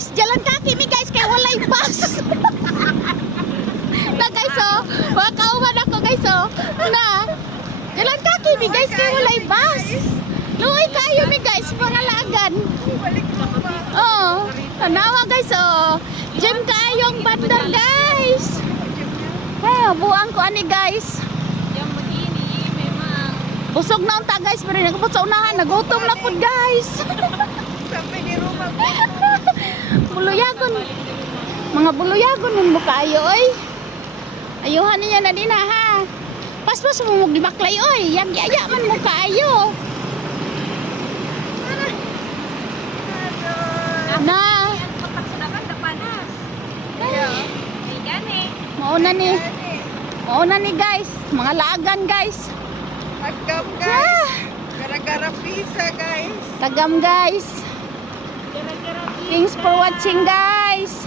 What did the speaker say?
guys, jalan kaki mi guys kay walay bus. Na guys oh, makauman ako guys oh. Na. Jalan kaki mi guys kay walay bus. Luoy kayo mi guys pangalagan. Oh, tanawa guys oh. Diyan kayong bandar guys. Hey, buang ko ani guys. Yang begini memang. Busog na unta guys, pero nagput sa unahan, nagutom na pud guys. Sampai di rumah. Buluyagon. Mga buluyagon nun mo kayo oy. Ayuhan niya na din ha. Pas-pas mo gibaklay oy, yag-yaya man mo kayo. Na. Kotak sudakan depan. Gani. Mauna ni guys, mga lagan guys. Tagam guys. Gara-gara pizza guys. Tagam guys. Gara-gara Thanks for watching guys.